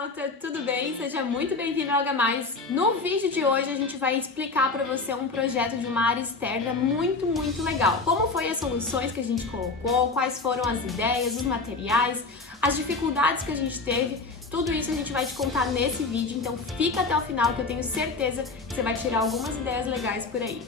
internauta, tudo bem? Seja muito bem-vindo ao H+. No vídeo de hoje a gente vai explicar para você um projeto de uma área externa muito legal. Como foi as soluções que a gente colocou, quais foram as ideias, os materiais, as dificuldades que a gente teve, tudo isso a gente vai te contar nesse vídeo, então fica até o final que eu tenho certeza que você vai tirar algumas ideias legais por aí.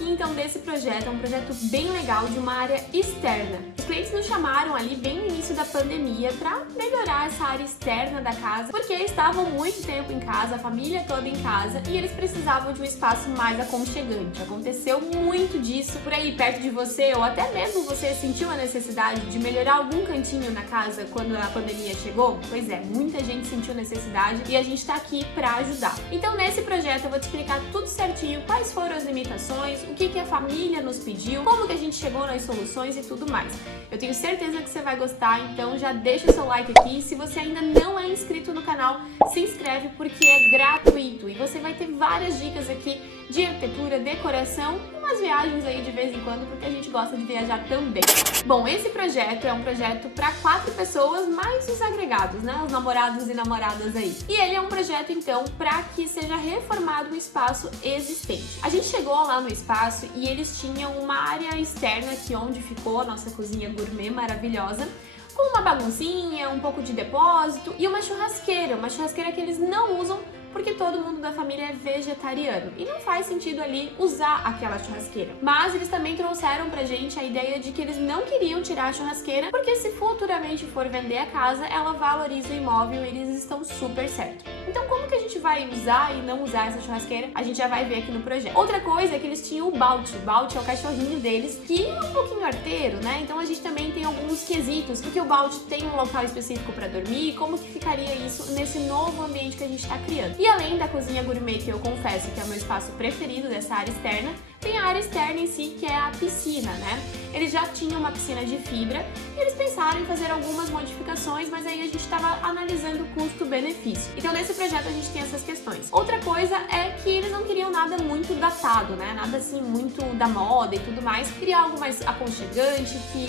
Então desse projeto, é um projeto bem legal de uma área externa. Os clientes nos chamaram ali bem no início da pandemia para melhorar essa área externa da casa, porque estavam muito tempo em casa, a família toda em casa, e eles precisavam de um espaço mais aconchegante. Aconteceu muito disso por aí perto de você, ou até mesmo você sentiu a necessidade de melhorar algum cantinho na casa quando a pandemia chegou? Pois é, muita gente sentiu necessidade e a gente está aqui para ajudar. Então nesse projeto eu vou te explicar tudo certinho, quais foram as limitações, o que a família nos pediu, como que a gente chegou nas soluções e tudo mais. Eu tenho certeza que você vai gostar, então já deixa o seu like aqui. Se você ainda não é inscrito no canal, se inscreve porque é gratuito e você vai ter várias dicas aqui de arquitetura, decoração e umas viagens aí de vez em quando, porque a gente gosta de viajar também. Bom, esse projeto é um projeto para 4 pessoas, mais os agregados, né? Os namorados e namoradas aí. E ele é um projeto, então, para que seja reformado um espaço existente. A gente chegou lá no espaço e eles tinham uma área externa aqui onde ficou a nossa cozinha gourmet maravilhosa, com uma baguncinha, um pouco de depósito e uma churrasqueira que eles não usam porque todo mundo da família é vegetariano e não faz sentido ali usar aquela churrasqueira. Mas eles também trouxeram pra gente a ideia de que eles não queriam tirar a churrasqueira porque se futuramente for vender a casa, ela valoriza o imóvel e eles estão super certo. Então como que a gente vai usar e não usar essa churrasqueira? A gente já vai ver aqui no projeto. Outra coisa é que eles tinham o Balt. O Balt é o cachorrinho deles, que é um pouquinho arteiro, né? Então a gente também tem alguns quesitos, porque o Balt tem um local específico para dormir, como que ficaria isso nesse novo ambiente que a gente está criando. E além da cozinha gourmet, que eu confesso que é o meu espaço preferido dessa área externa, tem a área externa em si, que é a piscina, né? Eles já tinham uma piscina de fibra e eles pensaram em fazer algumas modificações, mas aí a gente estava analisando o custo-benefício. Então nesse projeto a gente tem essas questões. Outra coisa é que eles não queriam nada muito datado, né? Nada assim muito da moda e tudo mais. Queria algo mais aconchegante, que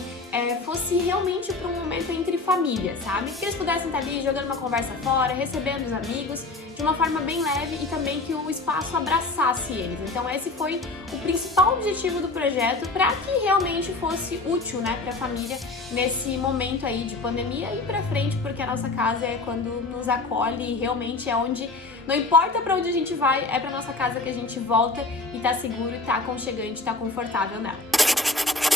fosse realmente para um momento entre família, sabe? Que eles pudessem estar ali jogando uma conversa fora, recebendo os amigos, de uma forma bem leve e também que o espaço abraçasse eles. Então esse foi o principal objetivo do projeto para que realmente fosse útil, né, para a família nesse momento aí de pandemia e para frente, porque a nossa casa é quando nos acolhe e realmente é onde, não importa para onde a gente vai, é para nossa casa que a gente volta e tá seguro, tá aconchegante, tá confortável nela.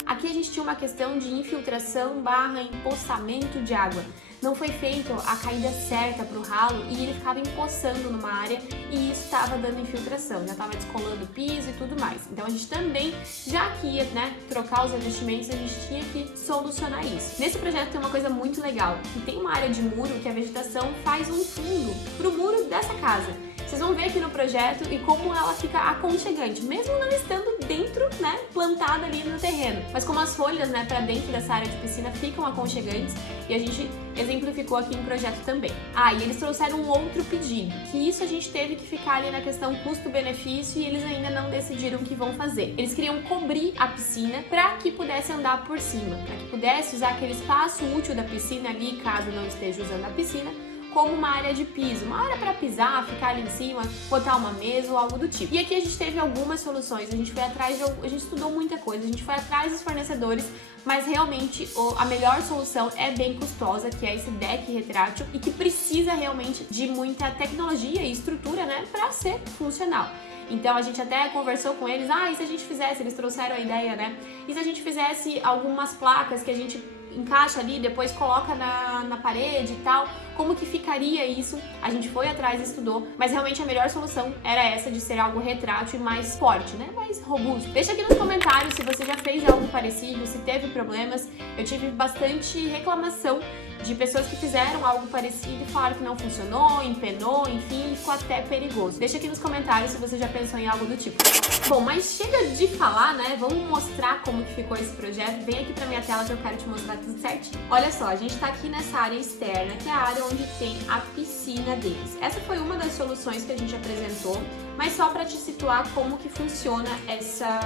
Aqui a gente tinha uma questão de infiltração / empoçamento de água. Não foi feita a caída certa para o ralo e ele ficava empoçando numa área e isso estava dando infiltração, já estava descolando o piso e tudo mais. Então a gente também, já que ia, né, trocar os revestimentos, a gente tinha que solucionar isso. Nesse projeto tem uma coisa muito legal, que tem uma área de muro que a vegetação faz um fundo para o muro dessa casa. Vocês vão ver aqui no projeto e como ela fica aconchegante, mesmo não estando dentro, né, plantada ali no terreno. Mas como as folhas, né, para dentro dessa área de piscina ficam aconchegantes e a gente exemplificou aqui no projeto também. Ah, e eles trouxeram um outro pedido, que isso a gente teve que ficar ali na questão custo-benefício e eles ainda não decidiram o que vão fazer. Eles queriam cobrir a piscina para que pudesse andar por cima, para que pudesse usar aquele espaço útil da piscina ali, caso não esteja usando a piscina, como uma área de piso, uma área para pisar, ficar ali em cima, botar uma mesa ou algo do tipo. E aqui a gente teve algumas soluções, a gente foi atrás a gente estudou muita coisa, a gente foi atrás dos fornecedores, mas realmente a melhor solução é bem custosa, que é esse deck retrátil e que precisa realmente de muita tecnologia e estrutura, né, para ser funcional. Então a gente até conversou com eles, e se a gente fizesse, eles trouxeram a ideia, né, e se a gente fizesse algumas placas que a gente encaixa ali, depois coloca na parede e tal, como que ficaria isso? A gente foi atrás e estudou, mas realmente a melhor solução era essa de ser algo retrátil e mais forte, né? Mais robusto. Deixa aqui nos comentários se você já fez algo parecido, se teve problemas. Eu tive bastante reclamação de pessoas que fizeram algo parecido e falaram que não funcionou, empenou, enfim, ficou até perigoso. Deixa aqui nos comentários se você já pensou em algo do tipo. Bom, mas chega de falar, né? Vamos mostrar como que ficou esse projeto. Vem aqui pra minha tela que eu quero te mostrar tudo certinho. Olha só, a gente tá aqui nessa área externa, que é a área onde tem a piscina deles. Essa foi uma das soluções que a gente apresentou, mas só pra te situar como que funciona essa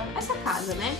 casa, né?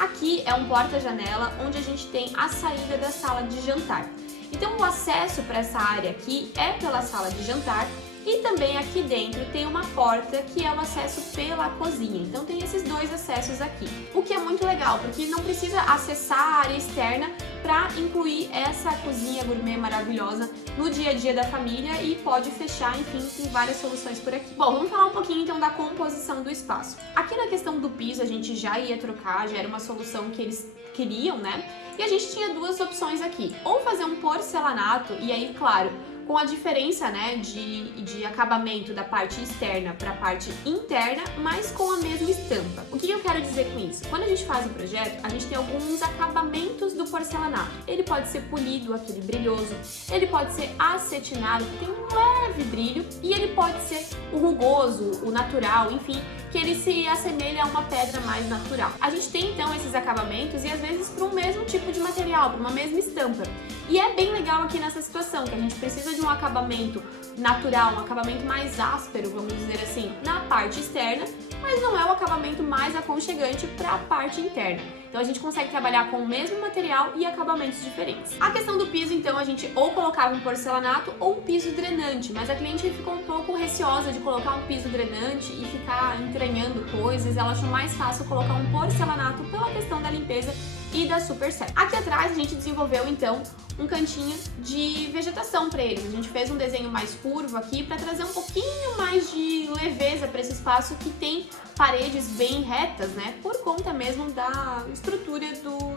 Aqui é um porta-janela onde a gente tem a saída da sala de jantar. Então o acesso para essa área aqui é pela sala de jantar e também aqui dentro tem uma porta que é o acesso pela cozinha. Então tem esses dois acessos aqui. O que é muito legal, porque não precisa acessar a área externa para incluir essa cozinha gourmet maravilhosa no dia a dia da família e pode fechar, enfim, tem várias soluções por aqui. Bom, vamos falar um pouquinho então da composição do espaço. Aqui na questão do piso a gente já ia trocar, já era uma solução que eles queriam, né? E a gente tinha duas opções aqui, ou fazer um porcelanato, e aí, claro, com a diferença, né, de acabamento da parte externa para a parte interna, mas com a mesma estampa. O que eu quero dizer com isso? Quando a gente faz o projeto, a gente tem alguns acabamentos do porcelanato. Ele pode ser polido, aquele brilhoso, ele pode ser acetinado, que tem um leve brilho, e ele pode ser o rugoso, o natural, enfim, que ele se assemelha a uma pedra mais natural. A gente tem então esses acabamentos e às vezes para um mesmo tipo de material, para uma mesma estampa. E é bem legal aqui nessa situação, que a gente precisa de um acabamento natural, um acabamento mais áspero, vamos dizer assim, na parte externa, mas não é o acabamento mais aconchegante para a parte interna. Então a gente consegue trabalhar com o mesmo material e acabamentos diferentes. A questão do piso, então, a gente ou colocava um porcelanato ou um piso drenante, mas a cliente ficou um pouco receosa de colocar um piso drenante e ficar entranhando coisas. Ela achou mais fácil colocar um porcelanato pela questão da limpeza e da super certo. Aqui atrás a gente desenvolveu então um cantinho de vegetação para eles. A gente fez um desenho mais curvo aqui para trazer um pouquinho mais de leveza para esse espaço que tem paredes bem retas, né? Por conta mesmo da estrutura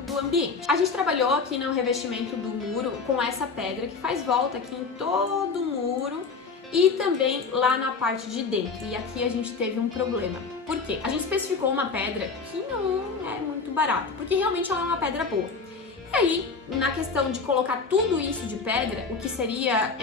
do ambiente. A gente trabalhou aqui no revestimento do muro com essa pedra que faz volta aqui em todo o muro e também lá na parte de dentro. E aqui a gente teve um problema. Por quê? A gente especificou uma pedra que não é muito barata, porque realmente ela é uma pedra boa. E aí, na questão de colocar tudo isso de pedra, o que seria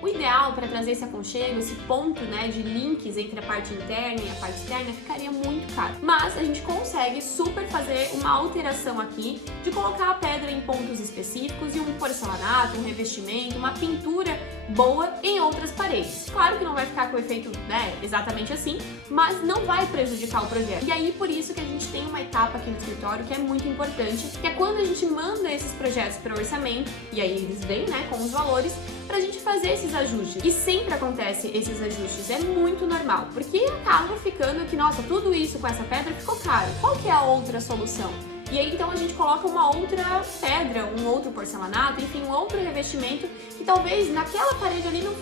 o ideal para trazer esse aconchego, esse ponto, né, de links entre a parte interna e a parte externa, ficaria muito caro. Mas a gente consegue super fazer uma alteração aqui de colocar a pedra em pontos específicos e um porcelanato, um revestimento, uma pintura boa em outras paredes. Claro que não vai ficar com o efeito, né, exatamente assim, mas não vai prejudicar o projeto. E aí, por isso que a gente tem uma etapa aqui no escritório que é muito importante, que é quando a gente manda esses projetos para orçamento, e aí eles vêm, né, com os valores, pra gente fazer esses ajustes. E sempre acontece esses ajustes, é muito normal, porque acaba ficando que, nossa, tudo isso com essa pedra ficou caro. Qual que é a outra solução? E aí então a gente coloca uma outra pedra, um outro porcelanato, enfim, um outro revestimento que talvez naquela parede ali não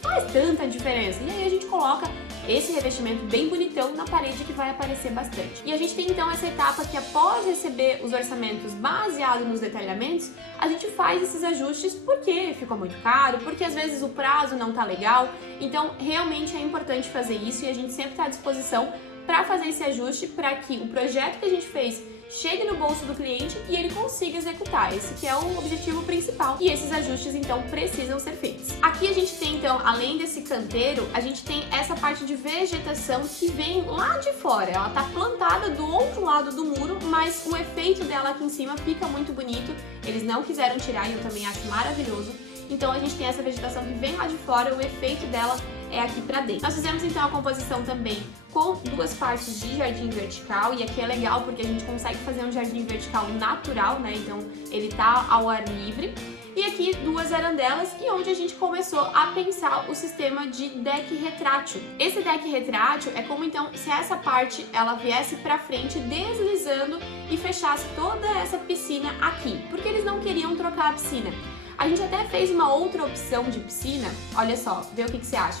faz tanta diferença. E aí a gente coloca esse revestimento bem bonitão na parede que vai aparecer bastante. E a gente tem então essa etapa que após receber os orçamentos baseados nos detalhamentos, a gente faz esses ajustes porque ficou muito caro, porque às vezes o prazo não tá legal. Então realmente é importante fazer isso e a gente sempre está à disposição para fazer esse ajuste para que o projeto que a gente fez chegue no bolso do cliente e ele consiga executar. Esse que é o objetivo principal e esses ajustes então precisam ser feitos. Aqui a gente tem então, além desse canteiro, a gente tem essa parte de vegetação que vem lá de fora. Ela tá plantada do outro lado do muro, mas o efeito dela aqui em cima fica muito bonito. Eles não quiseram tirar e eu também acho maravilhoso. Então a gente tem essa vegetação que vem lá de fora, o efeito dela é aqui pra dentro. Nós fizemos então a composição também com duas partes de jardim vertical, e aqui é legal porque a gente consegue fazer um jardim vertical natural, né? Então ele tá ao ar livre. E aqui duas arandelas e onde a gente começou a pensar o sistema de deck retrátil. Esse deck retrátil é como então se essa parte ela viesse pra frente deslizando e fechasse toda essa piscina aqui, porque eles não queriam trocar a piscina. A gente até fez uma outra opção de piscina, olha só, vê o que você acha.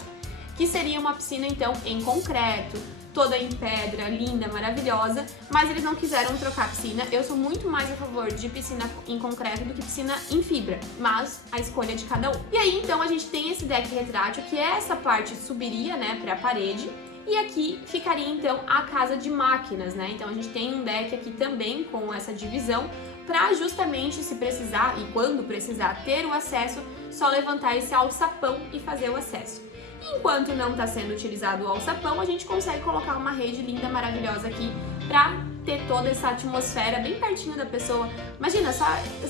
Que seria uma piscina então em concreto, toda em pedra, linda, maravilhosa, mas eles não quiseram trocar a piscina. Eu sou muito mais a favor de piscina em concreto do que piscina em fibra, mas a escolha é de cada um. E aí então a gente tem esse deck retrátil, que essa parte subiria, né, para a parede, e aqui ficaria então a casa de máquinas, né? Então a gente tem um deck aqui também com essa divisão, para justamente se precisar e quando precisar ter o acesso, só levantar esse alçapão e fazer o acesso. Enquanto não está sendo utilizado o alçapão, a gente consegue colocar uma rede linda, maravilhosa aqui para ter toda essa atmosfera bem pertinho da pessoa. Imagina só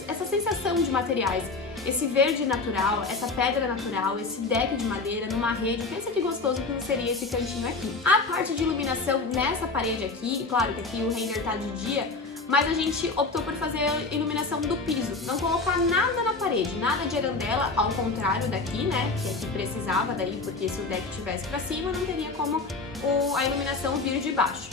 essa sensação de materiais, esse verde natural, essa pedra natural, esse deck de madeira numa rede. Pensa que gostoso que seria esse cantinho aqui. A parte de iluminação nessa parede aqui, claro que aqui o render tá de dia, mas a gente optou por fazer a iluminação do piso, não colocar nada na parede, nada de arandela, ao contrário daqui, né, que aqui precisava daí, porque se o deck estivesse para cima, não teria como a iluminação vir de baixo.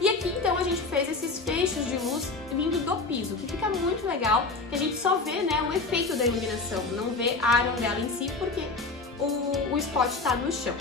E aqui então a gente fez esses feixes de luz vindo do piso, que fica muito legal, que a gente só vê, né, o efeito da iluminação, não vê a arandela em si, porque o spot está no chão.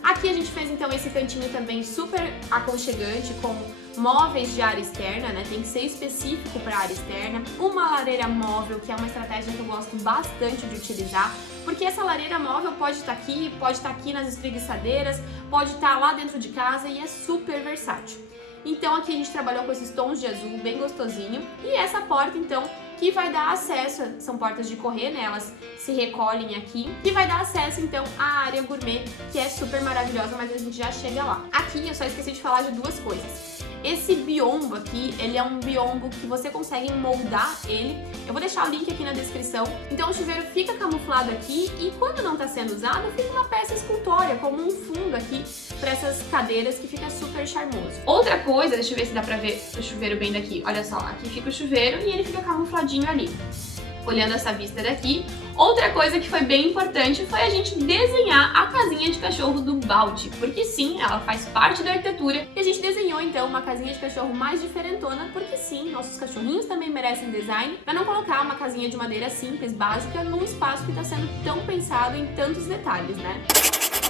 Aqui a gente fez então esse cantinho também super aconchegante, com móveis de área externa, né? Tem que ser específico para área externa. Uma lareira móvel, que é uma estratégia que eu gosto bastante de utilizar, porque essa lareira móvel pode estar aqui nas espreguiçadeiras, pode estar lá dentro de casa e é super versátil. Então aqui a gente trabalhou com esses tons de azul bem gostosinho. E essa porta então que vai dar acesso, são portas de correr, né? Elas se recolhem aqui, que vai dar acesso então à área gourmet, que é super maravilhosa, mas a gente já chega lá. Aqui eu só esqueci de falar de duas coisas. Esse biombo aqui, ele é um biombo que você consegue moldar ele. Eu vou deixar o link aqui na descrição. Então o chuveiro fica camuflado aqui e quando não está sendo usado, fica uma peça escultória, como um fundo aqui para essas cadeiras, que fica super charmoso. Outra coisa, deixa eu ver se dá pra ver o chuveiro bem daqui. Olha só, aqui fica o chuveiro e ele fica camufladinho ali. Olhando essa vista daqui. Outra coisa que foi bem importante foi a gente desenhar a casinha de cachorro do balde, porque sim, ela faz parte da arquitetura e a gente desenhou então uma casinha de cachorro mais diferentona, porque sim, nossos cachorrinhos também merecem design, para não colocar uma casinha de madeira simples, básica, num espaço que está sendo tão pensado em tantos detalhes, né?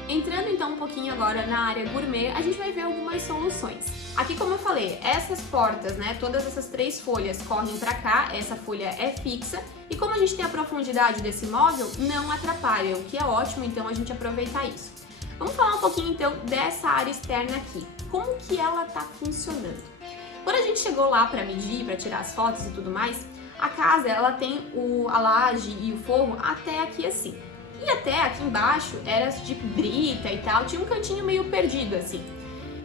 Entrando então um pouquinho agora na área gourmet, a gente vai ver algumas soluções. Aqui, como eu falei, essas portas, né, todas essas três folhas correm para cá, essa folha é fixa, e como a gente tem a profundidade desse móvel, não atrapalha, o que é ótimo, então a gente aproveitar isso. Vamos falar um pouquinho então dessa área externa aqui, como que ela tá funcionando. Quando a gente chegou lá para medir, para tirar as fotos e tudo mais, a casa ela tem a laje e o forro até aqui assim. E até aqui embaixo era de brita e tal, tinha um cantinho meio perdido assim.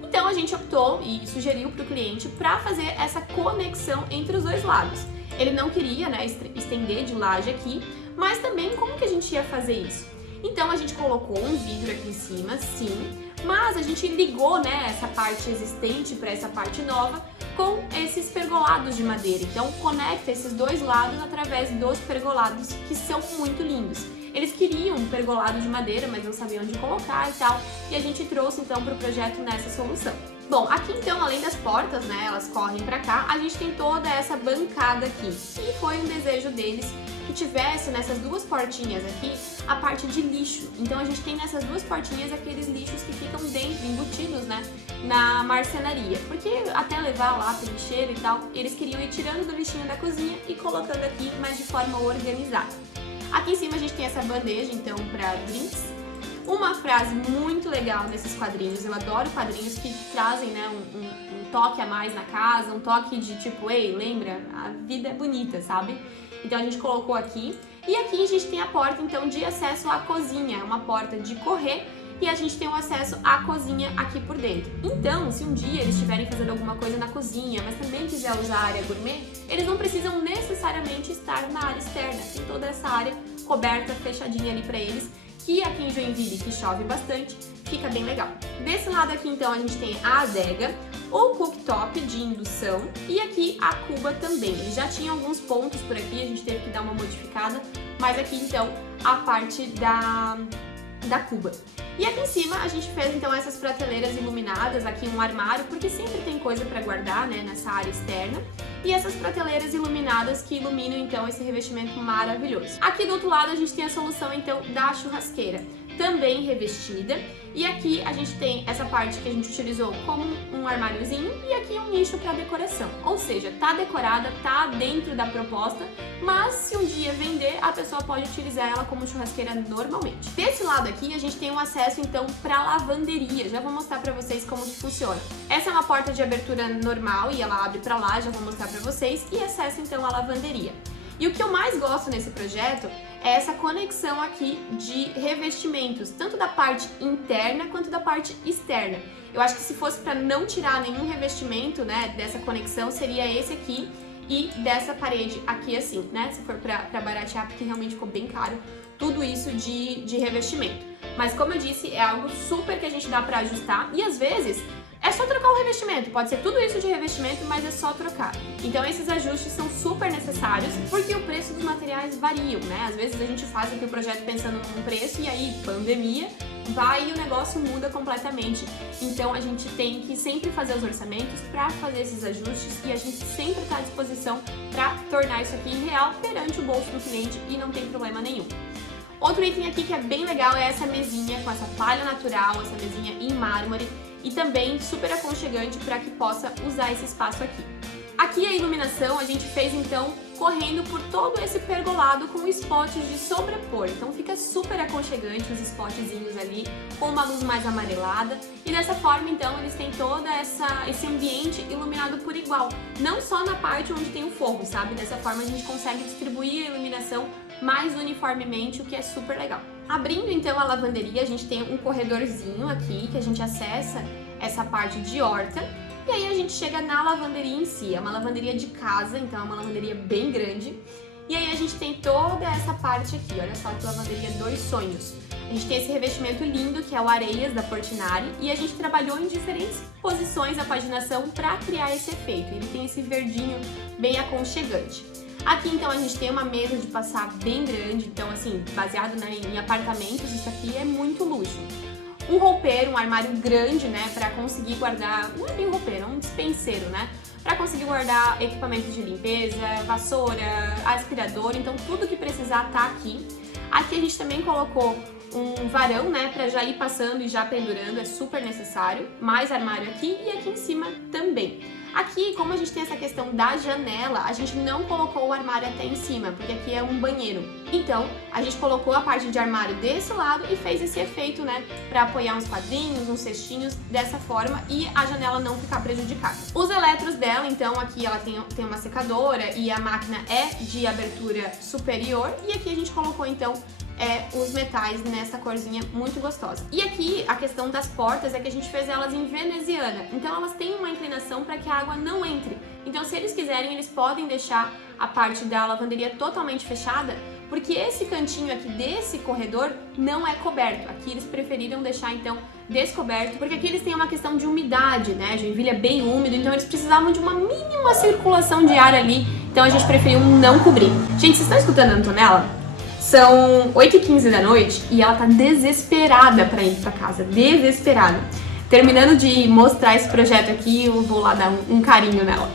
Então a gente optou e sugeriu para o cliente para fazer essa conexão entre os dois lados. Ele não queria, né, estender de laje aqui, mas também como que a gente ia fazer isso? Então a gente colocou um vidro aqui em cima, sim, mas a gente ligou, né, essa parte existente para essa parte nova com esses pergolados de madeira. Então conecta esses dois lados através dos pergolados, que são muito lindos. Eles queriam um pergolado de madeira, mas não sabiam onde colocar e tal, e a gente trouxe então para o projeto nessa solução. Bom, aqui então, além das portas, né, elas correm para cá, a gente tem toda essa bancada aqui, e foi um desejo deles que tivesse nessas duas portinhas aqui a parte de lixo. Então a gente tem nessas duas portinhas aqueles lixos que ficam dentro, embutidos, né, na marcenaria, porque até levar lá pro lixeiro e tal, eles queriam ir tirando do lixinho da cozinha e colocando aqui, mas de forma organizada. Aqui em cima a gente tem essa bandeja, então, para drinks. Uma frase muito legal nesses quadrinhos, eu adoro quadrinhos que trazem, né, um toque a mais na casa, um toque de tipo, ei, lembra? A vida é bonita, sabe? Então a gente colocou aqui. E aqui a gente tem a porta, então, de acesso à cozinha, uma porta de correr, e a gente tem o acesso à cozinha aqui por dentro. Então, se um dia eles estiverem fazendo alguma coisa na cozinha, mas também quiser usar a área gourmet, eles não precisam necessariamente estar na área externa. Tem toda essa área coberta, fechadinha ali para eles, que aqui em Joinville, que chove bastante, fica bem legal. Desse lado aqui, então, a gente tem a adega, o cooktop de indução e aqui a cuba também. Eles já tinham alguns pontos por aqui, a gente teve que dar uma modificada, mas aqui, então, a parte da cuba. E aqui em cima a gente fez então essas prateleiras iluminadas, aqui um armário, porque sempre tem coisa para guardar, né, nessa área externa. E essas prateleiras iluminadas que iluminam então esse revestimento maravilhoso. Aqui do outro lado a gente tem a solução então da churrasqueira, também revestida. E aqui a gente tem essa parte que a gente utilizou como um armáriozinho e aqui um nicho para decoração. Ou seja, tá decorada, tá dentro da proposta, mas se um dia vender, a pessoa pode utilizar ela como churrasqueira normalmente. Desse lado aqui a gente tem um acesso então para lavanderia. Já vou mostrar para vocês como que funciona. Essa é uma porta de abertura normal e ela abre para lá, já vou mostrar para vocês, e acesso então à lavanderia. E o que eu mais gosto nesse projeto é essa conexão aqui de revestimentos, tanto da parte interna quanto da parte externa. Eu acho que se fosse para não tirar nenhum revestimento, né, dessa conexão, seria esse aqui e dessa parede aqui assim, né, se for para baratear, porque realmente ficou bem caro tudo isso de revestimento. Mas como eu disse, é algo super que a gente dá para ajustar e às vezes é só trocar o revestimento, pode ser tudo isso de revestimento, mas é só trocar. Então esses ajustes são super necessários, porque o preço dos materiais variam, né? Às vezes a gente faz aqui o projeto pensando num preço e aí, pandemia, vai e o negócio muda completamente. Então a gente tem que sempre fazer os orçamentos para fazer esses ajustes e a gente sempre está à disposição para tornar isso aqui real perante o bolso do cliente e não tem problema nenhum. Outro item aqui que é bem legal é essa mesinha com essa palha natural, essa mesinha em mármore e também super aconchegante para que possa usar esse espaço aqui. Aqui a iluminação a gente fez então correndo por todo esse pergolado com spots de sobrepor, então fica super aconchegante os spotzinhos ali com uma luz mais amarelada e dessa forma então eles têm todo esse ambiente iluminado por igual, não só na parte onde tem o forro, sabe? Dessa forma a gente consegue distribuir a iluminação mais uniformemente, o que é super legal. Abrindo então a lavanderia, a gente tem um corredorzinho aqui que a gente acessa essa parte de horta. E aí a gente chega na lavanderia em si, é uma lavanderia de casa, então é uma lavanderia bem grande. E aí a gente tem toda essa parte aqui, olha só que lavanderia Dois Sonhos. A gente tem esse revestimento lindo que é o Areias da Portinari e a gente trabalhou em diferentes posições a paginação para criar esse efeito. Ele tem esse verdinho bem aconchegante. Aqui então a gente tem uma mesa de passar bem grande, então assim, baseado, né, em apartamentos, isso aqui é muito luxo. Um roupeiro, um armário grande, né, para conseguir guardar, não é bem um roupeiro, é um dispenseiro, né, para conseguir guardar equipamentos de limpeza, vassoura, aspirador, então tudo que precisar tá aqui. Aqui a gente também colocou um varão, né, para já ir passando e já pendurando, é super necessário. Mais armário aqui e aqui em cima também. Aqui, como a gente tem essa questão da janela, a gente não colocou o armário até em cima, porque aqui é um banheiro. Então, a gente colocou a parte de armário desse lado e fez esse efeito, né, para apoiar uns quadrinhos, uns cestinhos dessa forma e a janela não ficar prejudicada. Os eletros dela, então, aqui ela tem uma secadora e a máquina é de abertura superior e aqui a gente colocou, então, os metais nessa corzinha muito gostosa. E aqui a questão das portas é que a gente fez elas em veneziana, então elas têm uma inclinação para que a água não entre. Então se eles quiserem, eles podem deixar a parte da lavanderia totalmente fechada, porque esse cantinho aqui desse corredor não é coberto. Aqui eles preferiram deixar então descoberto, porque aqui eles têm uma questão de umidade, né? Joinville é bem úmido, então eles precisavam de uma mínima circulação de ar ali, então a gente preferiu não cobrir. Gente, vocês estão escutando a Antonella? São 8h15 da noite e ela tá desesperada pra ir pra casa, desesperada. Terminando de mostrar esse projeto aqui, eu vou lá dar um carinho nela.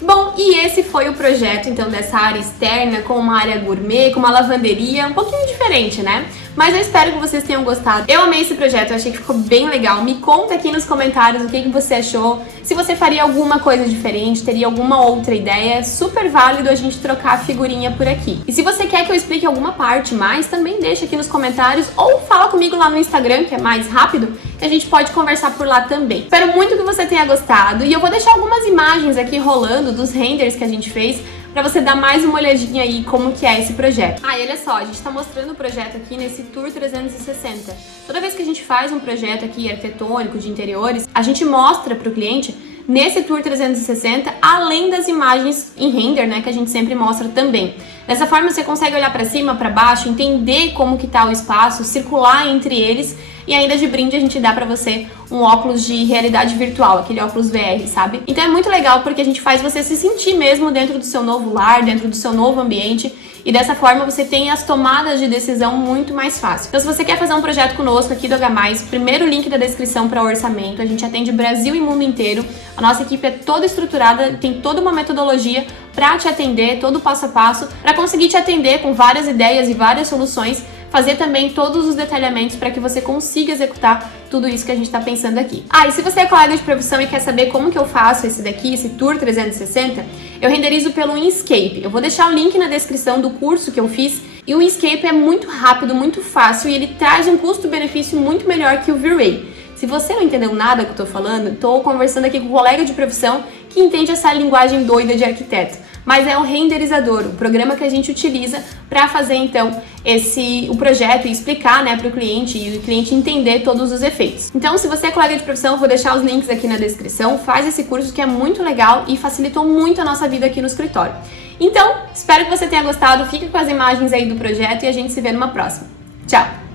Bom, e esse foi o projeto, então, dessa área externa, com uma área gourmet, com uma lavanderia, um pouquinho diferente, né? Mas eu espero que vocês tenham gostado. Eu amei esse projeto, eu achei que ficou bem legal. Me conta aqui nos comentários o que você achou, se você faria alguma coisa diferente, teria alguma outra ideia. É super válido a gente trocar a figurinha por aqui. E se você quer que eu explique alguma parte mais, também deixa aqui nos comentários ou fala comigo lá no Instagram, que é mais rápido, que a gente pode conversar por lá também. Espero muito que você tenha gostado e eu vou deixar algumas imagens aqui rolando dos renders que a gente fez pra você dar mais uma olhadinha aí como que é esse projeto. Ah, e olha só, a gente tá mostrando o projeto aqui nesse Tour 360. Toda vez que a gente faz um projeto aqui arquitetônico de interiores, a gente mostra pro cliente nesse Tour 360, além das imagens em render, né, que a gente sempre mostra também. Dessa forma você consegue olhar para cima, para baixo, entender como que tá o espaço, circular entre eles e ainda de brinde a gente dá para você um óculos de realidade virtual, aquele óculos VR, sabe? Então é muito legal porque a gente faz você se sentir mesmo dentro do seu novo lar, dentro do seu novo ambiente e dessa forma você tem as tomadas de decisão muito mais fácil. Então se você quer fazer um projeto conosco aqui do H+, primeiro link da descrição para orçamento, a gente atende Brasil e mundo inteiro, a nossa equipe é toda estruturada, tem toda uma metodologia para te atender, todo o passo a passo, para conseguir te atender com várias ideias e várias soluções, fazer também todos os detalhamentos para que você consiga executar tudo isso que a gente está pensando aqui. Ah, e se você é colega de profissão e quer saber como que eu faço esse daqui, esse Tour 360, eu renderizo pelo Inkscape. Eu vou deixar o link na descrição do curso que eu fiz e o Inkscape é muito rápido, muito fácil e ele traz um custo-benefício muito melhor que o V-Ray. Se você não entendeu nada do que eu tô falando, tô conversando aqui com um colega de profissão que entende essa linguagem doida de arquiteto. Mas é o renderizador, o programa que a gente utiliza para fazer então o projeto e explicar, né, para o cliente e o cliente entender todos os efeitos. Então, se você é colega de profissão, eu vou deixar os links aqui na descrição, faz esse curso que é muito legal e facilitou muito a nossa vida aqui no escritório. Então, espero que você tenha gostado, fique com as imagens aí do projeto e a gente se vê numa próxima. Tchau!